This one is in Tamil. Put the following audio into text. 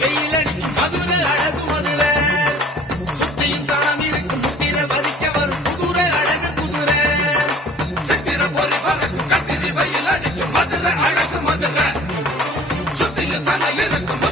வெயில் அடிக்கும் மதுரை அழகு மதுரை சுத்தியும் தளம் இருக்கும் முத்திர பதிக்க வரும் குதிரை அழகு குதிரை சித்திர பொறி பறக்கும் கத்திரி வெயில் அடிக்கும் மதுரை அழகு மதுரை சுத்தியும் சலை இருக்கும்